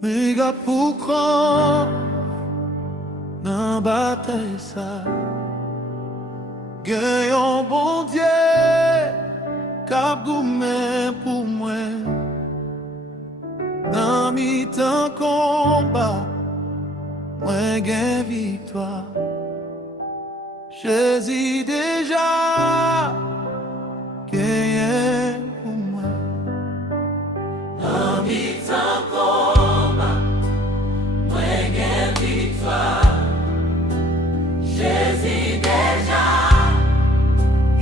Briga pou kran nan batay sa. Gen yon bon Dieu kap goumen pou mwen. Nan mi tan komba mwen gen victoire. Jésus déjà genyen pou mwen. Nan mi tan komba mwen gen victoire. Jésus déjà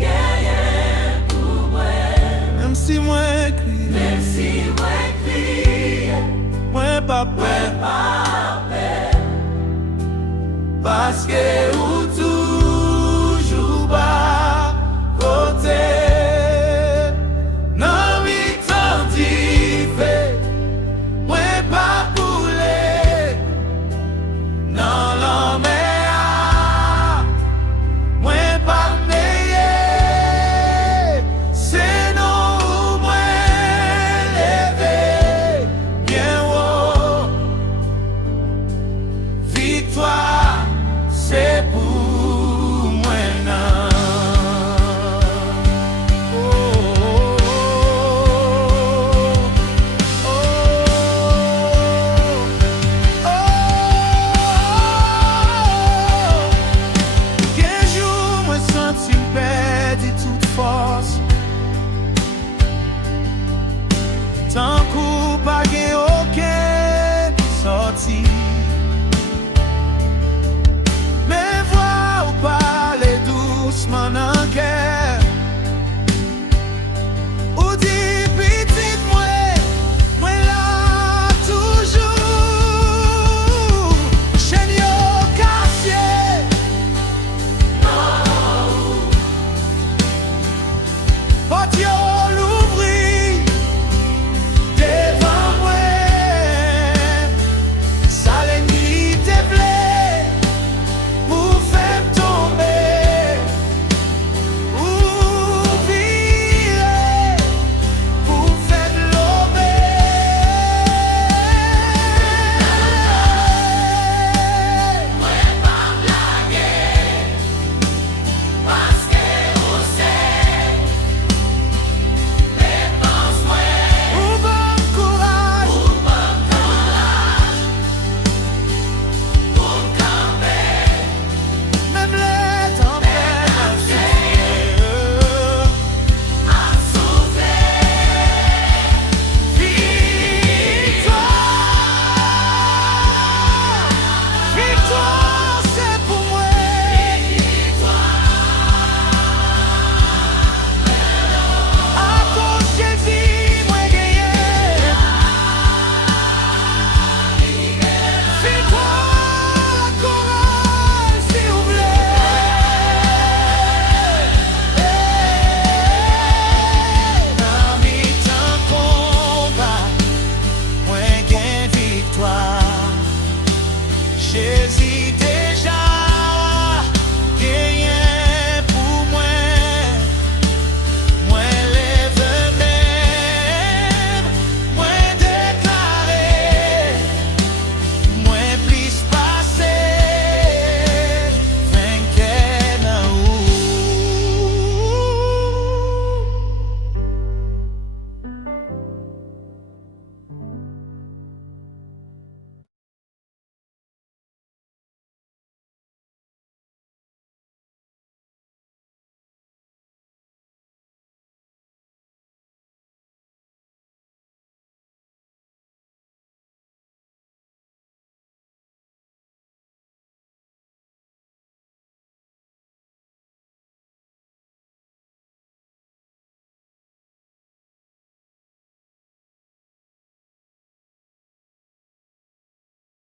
genyen pou mwen. Même si mwen kriye, Même si mwen kriye, mwen pa pe, mwen pa pe, paske ou toujou ba kote. Nan mi tan dife, mwen pa koule. Nan lan me a, mwen pa meye. Se nou ou mwen leve, bien wo. Victoire, c'est pour moi nan. Gen jou mwen santi m'perdi toute force. Tan kou pa gen oken sorti. Mais voix ou parler doucement